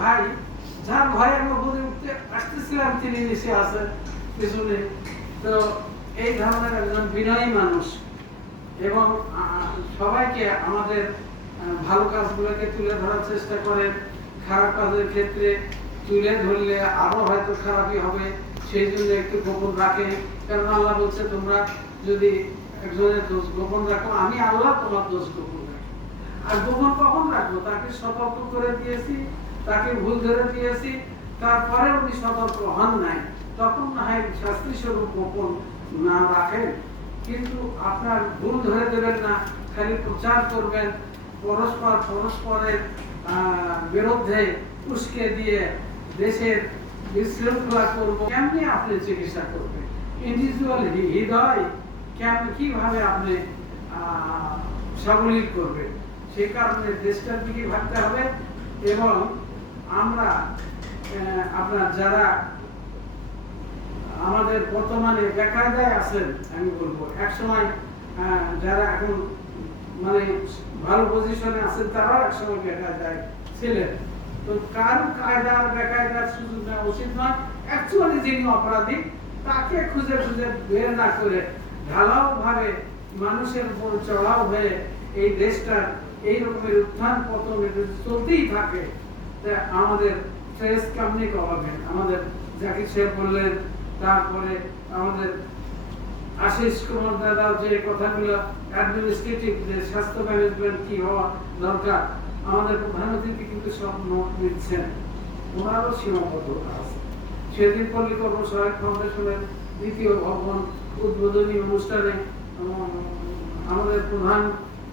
ভাই, যার আমরা উঠতে আসতেছিলাম, তিনি পিছনে। তো এই ধরনের একজন বিনয়ী মানুষ এবং সবাইকে আমাদের ভালো কাজগুলোকে তুলে ধরার চেষ্টা করেন খারাপ কাজের ক্ষেত্রে তুলে ধরলে আরও হয়তো খারাপই হবে, সেই জন্য একটু গোপন রাখে। কারণ আল্লাহ বলছে, তোমরা যদি একজনের দোষ গোপন রাখো, আমি আল্লাহ তোমার দোষ গোপন আর গোপন কখন রাখব? তাকে সতর্ক করে দিয়েছি, তাকে ভুল ধরে দিয়েছি, তারপরে উনি সতর্ক হন নাই। তখন না হয় শাস্তি স্বরূপ গোপন না রাখেন। কিন্তু আপনার ভুল ধরে দেবেন না, খালি প্রচার করবেন, পরস্পর পরস্পরের বিরুদ্ধে উস্কে দিয়ে দেশের বিশৃঙ্খলা করব। কেমনি আপনি চিকিৎসা করবেন? ইন্ডিভিজুয়াল হৃদয় কেমন কীভাবে আপনি সাবলীল করবেন? সেই কারণে দেশটার দিকে ভাবতে হবে এবং আমরা আপনার যারা আমাদের বর্তমানে বেকায়দায় আছেন, আমি বলব এক সময় যারা এখন মানে ভালো পজিশনে আছেন, তারাও এক সময় বেকায়দায় ছিলেন। তো কার কায়দার বেকায়দার সুযোগ নেওয়া উচিত নয়। অ্যাকচুয়ালি যিনি অপরাধী, তাকে খুঁজে খুঁজে বের না করে ঢালাও ভাবে মানুষের উপর চড়াও হয়ে এই দেশটার এই রকমের উত্থান পতন চলতেই থাকে। আমাদের স্ট্রেস কেমনি কমাবেন? আমাদের জাকির সাহেব বললেন, তারপরে আমাদের আশিস কুমার দাদা যে কথাগুলো অ্যাডমিনিস্ট্রেটিভ যে স্বাস্থ্য ম্যানেজমেন্ট কি হওয়া দরকার, আমাদের প্রধানমন্ত্রী কিন্তু সব নোট নিচ্ছেন ওনারও সীমাবদ্ধতা আছে। সেদিন পল্লী কর্ম সহায়ক ফাউন্ডেশনের দ্বিতীয় ভবন উদ্বোধনী অনুষ্ঠানে আমাদের প্রধান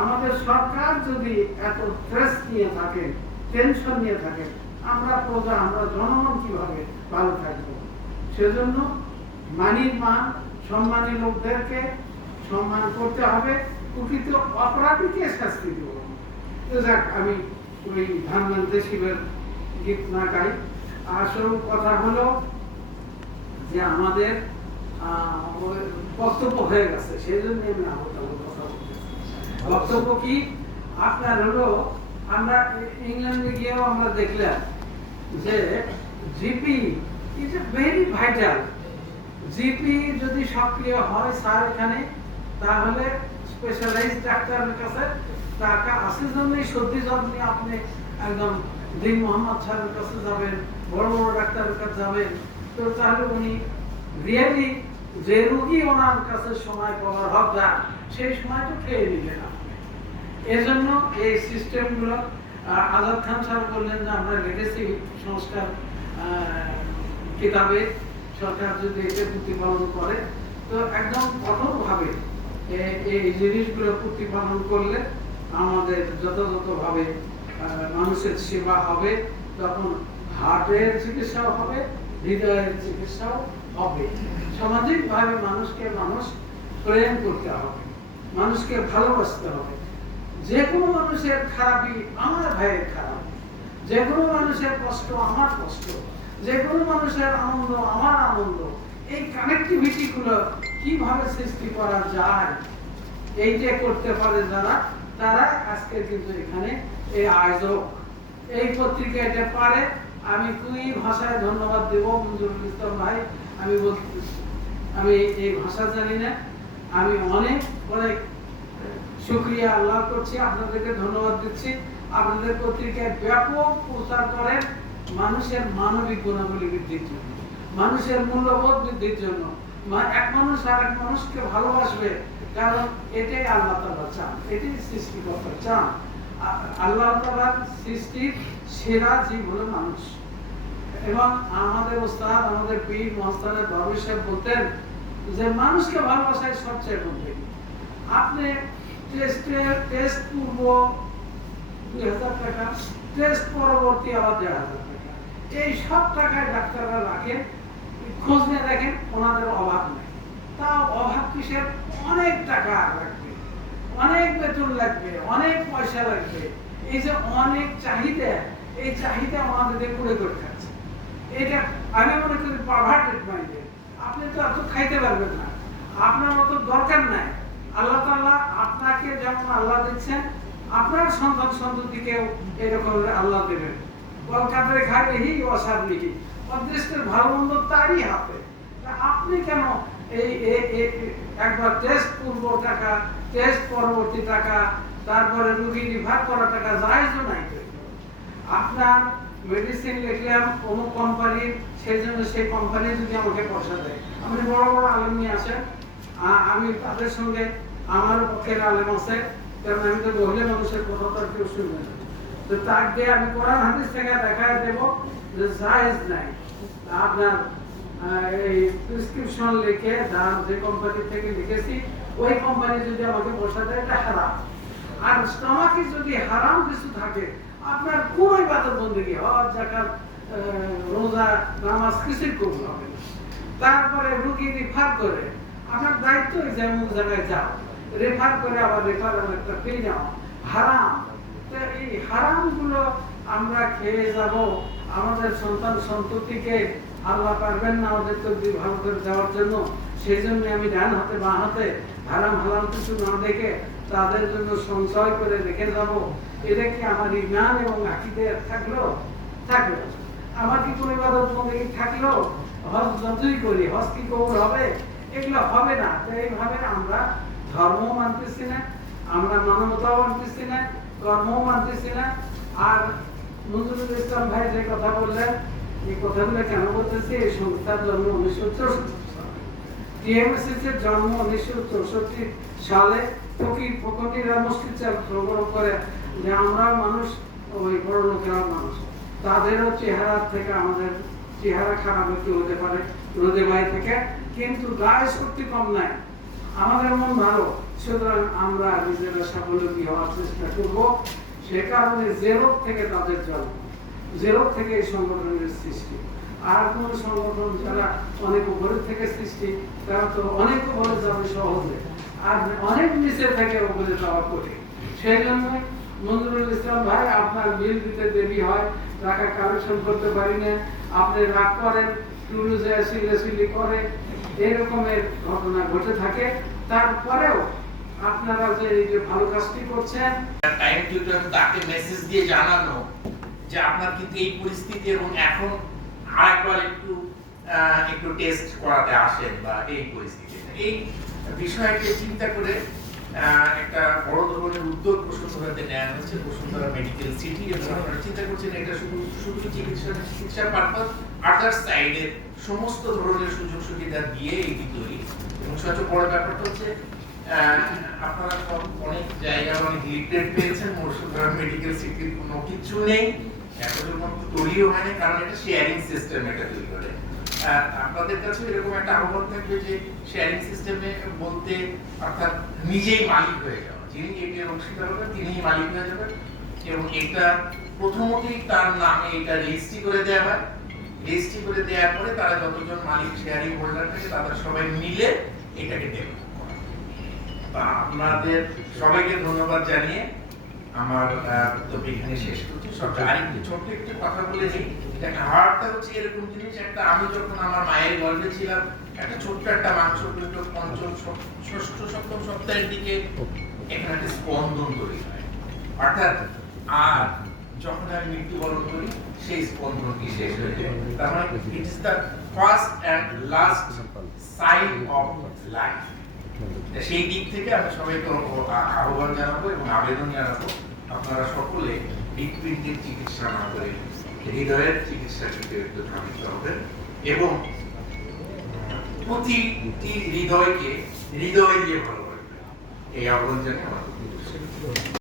আমাদের সরকার যদি এত স্ট্রেস নিয়ে থাকে টেনশন নিয়ে থাকে, আমরা প্রজা, আমরা জনগণ কীভাবে ভালো থাকব? সেজন্য মানির মান সম্মানী লোকদেরকে সম্মান করতে হবে, প্রকৃত অপরাধীকে শাস্তি দেব। যাক, আমি ওই ধানমন্ত্রী শিবের গীত না গাই। আসল কথা হলো যে আমাদের বক্তব্য হয়ে গেছে সেই জন্য আমি কথা বলতেছি বক্তব্য কি? আপনার হলো, আমরা ইংল্যান্ডে গিয়েও আমরা দেখলাম যে GP is a very vital GP যদি সক্রিয় হয় স্যার এখানে, তাহলে স্পেশালাইজ ডাক্তারের কাছে টাকা আসে জন্যই সত্যি যত্নে আপনি একদম দিন মোহাম্মদ স্যারের কাছে যাবেন, বড় বড় ডাক্তারের কাছে যাবেন। তো তাহলে উনি রিয়েলি যে রুগী ওনার কাছে সময় পাওয়ার হকদার সেই সময় তো খেয়ে নিলেন আপনি এজন্য এই সিস্টেমগুলো আজাদ খান স্যার বললেন যে আমরা লিখেছি সংস্কার কিতাবে। সরকার যদি এটা প্রতিপালন করে, তো একদম কঠোরভাবে এই জিনিসগুলো প্রতিপালন করলে আমাদের যথাযথভাবে মানুষের সেবা হবে। তখন হার্টের চিকিৎসাও হবে, হৃদয়ের চিকিৎসাও হবে। সামাজিকভাবে মানুষকে মানুষ প্রেম করতে হবে, মানুষকে ভালোবাসতে হবে। যে কোনো মানুষের খারাপই আমার ভাইয়ের খারাপ। যে কোনো মানুষের কষ্ট আমার কষ্ট। যে কোনো মানুষের আনন্দ আমার আনন্দ। এই কানেক্টিভিটি গুলো কীভাবে সৃষ্টি করা যায়, এই যে করতে পারে যারা, তারা আজকে কিন্তু এখানে এই আয়োজক। এই পত্রিকা এটা পারে, আমি দুই ভাষায় ধন্যবাদ দেব মঞ্জুরুল ইসলাম ভাই। আমি বলতে আমি এই ভাষা জানি না। আমি অনেক অনেক, শুক্রিয়া আল্লাহ করছি, আপনাদেরকে ধন্যবাদ দিচ্ছি। আপনাদের পত্রিকায় ব্যাপক প্রচার করেন মানুষের মানবিক গুণাবলী বৃদ্ধির জন্য, মানুষের মূল্যবোধ বৃদ্ধির জন্য। এক মানুষ আর এক মানুষকে ভালোবাসবে, কারণ এটাই আল্লাহ তালা চান, এটাই সৃষ্টিকর্তা চান। আল্লাহ তালার সৃষ্টির সেরা জীব হলো মানুষ। এবং আমাদের ওস্তাদ আমাদের পীর মস্তানের ভবিষ্যৎ বলতেন যে, মানুষকে ভালোবাসায় সবচেয়ে গম্ভীর আপনি টেস্টের টেস্ট পূর্ব দুই হাজার টাকা টেস্ট পরবর্তী আবার দেড় হাজার টাকা। এই সব টাকায় ডাক্তাররা গিয়ে খোঁজ নিয়ে দেখেন, ওনাদের অভাব নেই। তাও অভাব কিসের? অনেক টাকা লাগবে, অনেক বেতন লাগবে, অনেক পয়সা লাগবে। এই যে অনেক চাহিদা, এই চাহিদা আমাদের করে করে খাচ্ছে এটা আমি মনে করি পারভার্টেড মাইন্ডে আপনি তো এত খাইতে পারবেন না। আপনার মতো দরকার নাই। আল্লাহ তাআলা আপনাকে যেমন আল্লাহ দিচ্ছেন, আপনার সন্তান সন্ততিকেও এরকম আল্লাহ দেবেন। কলকাতায় খাই রেহি অসার লিহি অদৃষ্টের ভালো মন্দ তারই হাতে। আপনি কেন এই একবার টেস্ট পূর্ব টাকা টেস্ট পরবর্তী টাকা, তারপরে রুগী রিভার করা টাকা জায়জও নাই। আপনার মেডিসিন লিখলাম, অমুক কোম্পানির সেই জন্য সেই কোম্পানি যদি আমাকে পয়সা দেয়। আপনি বড় বড় আলেম নিয়ে আসেন। আমি তাদের সঙ্গে আমার পক্ষের আলেম আছে। কারণ আমি তো মহিলা মানুষের কথা তো কেউ শুনবে তো তার দিয়ে আমি কোরআন হাদিস থেকে দেখা দেব যে জায়েজ নাই। আপনার এই প্রেসক্রিপশন লিখে, দাম যে কোম্পানি থেকে লিখেছি, ওই কোম্পানি যদি আমাকে পয়সা দেয়, এটা হারাম। আর স্টমাকে যদি হারাম কিছু থাকে আপনার কোন ইবাদত বন্দেগী হজ জাকাত রোজা, নামাজ কিছুই করতে হবে না। তারপরে রুগী রেফার করে, আপনার দায়িত্ব যে অমুক জায়গায় যাও রেফার করে আবার রেফার একটা পেয়ে যাও হারাম। তো এই হারামগুলো আমরা খেয়ে যাব, আমাদের সন্তান সন্ততিকে আল্লাহ পারবেন না আমাদের তো ভালো করে দেওয়ার জন্য। সেই জন্য আমি ডান হাতে, বাঁ হাতে, হারাম হালাম কিছু না দেখে তাদের জন্য সঞ্চয় করে রেখে যাব এটা কি আমার ইমান এবং আকিদে থাকল? থাকল। আমার কি কোনো ইবাদত বন্দেগী থাকল? হজ যতই করি, হজ কি কবুল হবে? এগুলো হবে না। তো এইভাবে আমরা ধর্ম মানতেছি না, আমরা মানবতাও মানতেছি না কর্ম মানতেছি না। আর নজরুল ইসলাম ভাই যে কথা বললেন এই কথাগুলো কেন বলতেছি? এই সংস্থার জন্ম উনিশশো চৌষট্টি টিএমএসএস এর জন্ম উনিশশো চৌষট্টি সালে। ফকির প্রবল করে যে আমরা মানুষ, ওই বড় মানুষ। তাদেরও চেহারা থেকে আমাদের চেহারা খারাপ একটু হতে পারে থেকে। কিন্তু গায়ে শক্তি কম নাই। আমাদের মন ভালো। সুতরাং আমরা নিজেরা স্বাবলম্বী হওয়ার চেষ্টা করব। সে কারণে জেরো থেকে তাদের জন্ম থেকে এই সংগঠনের সৃষ্টি। আর কোন সংগঠন যারা অনেক উপরের থেকে সৃষ্টি, তারা তো অনেক উপরে যাবে সহজে। আর অনেক সেই জন্য মঞ্জুরুল ইসলাম ভাই, আপনার বিল দিতে দেরি হয় টাকা কালেকশন করতে পারি না। আপনি রাগ করেন করে, এরকমের ঘটনা ঘটে থাকে। তারপরেও আপনারা যে এই যে ভালো কাজটি করছেন, টাইম তাকে মেসেজ দিয়ে জানানো যে আপনার কিন্তু এই পরিস্থিতি এবং এখন আরেকবার একটু একটু টেস্ট করাতে আসেন বা এই পরিস্থিতিতে। এই বিষয়কে চিন্তা করে একটা বড় ধরনের উদ্যোগ বসুন্ধরাতে নেওয়া হয়েছে, বসুন্ধরা মেডিকেল সিটি এবং আপনারা চিন্তা করছেন এটা শুধু শুধু চিকিৎসা চিকিৎসা পারপাস আদার সাইডের সমস্ত ধরনের সুযোগ সুবিধা দিয়ে এটি তৈরি। এবং সবচেয়ে বড় ব্যাপারটা হচ্ছে আপনারা অনেক জায়গা অনেক পেয়েছেন, বসুন্ধরা মেডিকেল সিটির কোনো কিছু নেই মতো তৈরিও হয়নি, কারণ এটা শেয়ারিং সিস্টেম এটা তৈরি করে। আপনাদের কাছে এরকম একটা আহ্বান থাকবে যে শেয়ারিং সিস্টেমে বলতে অর্থাৎ নিজেই মালিক হয়ে যাওয়া। যিনি এটির অংশীদার হবেন তিনিই মালিক হয়ে যাবেন। এবং এটা প্রথমতেই তার নামে এটা রেজিস্ট্রি করে দেওয়া হয়। রেজিস্ট্রি করে দেওয়ার পরে তারা যতজন মালিক শেয়ারিং হোল্ডার থাকে, তারা সবাই মিলে এটাকে করে। আপনাদের সবাইকে ধন্যবাদ জানিয়ে আমার বক্তব্য এখানে শেষ করছি সব আরেকটু ছোট্ট একটু কথা বলে নিই দেখেন হার্টটা হচ্ছে এরকম জিনিস, একটা আমি যখন আমার মায়ের গর্ভে ছিলাম, একটা ছোট্ট একটা মাংস পিণ্ড পঞ্চম ষষ্ঠ সপ্তম সপ্তাহের দিকে এখানে একটা স্পন্দন তৈরি হয়। অর্থাৎ, আর যখন আমি মৃত্যুবরণ করি, সেই স্পন্দনটি শেষ হয়ে যায়? তার মানে it is the first and last sign of life সেই দিক থেকে আমরা সবাইকে আহ্বান জানাব এবং আবেদন জানাব, আপনারা সকলে হৃদপিণ্ডের চিকিৎসা না করে হৃদয়ের চিকিৎসা থেকে ধাবিত হবেন এবং প্রতিটি হৃদয়কে, হৃদয় দিয়ে ভালোবাসবেন এই আহ্বান জানিয়ে।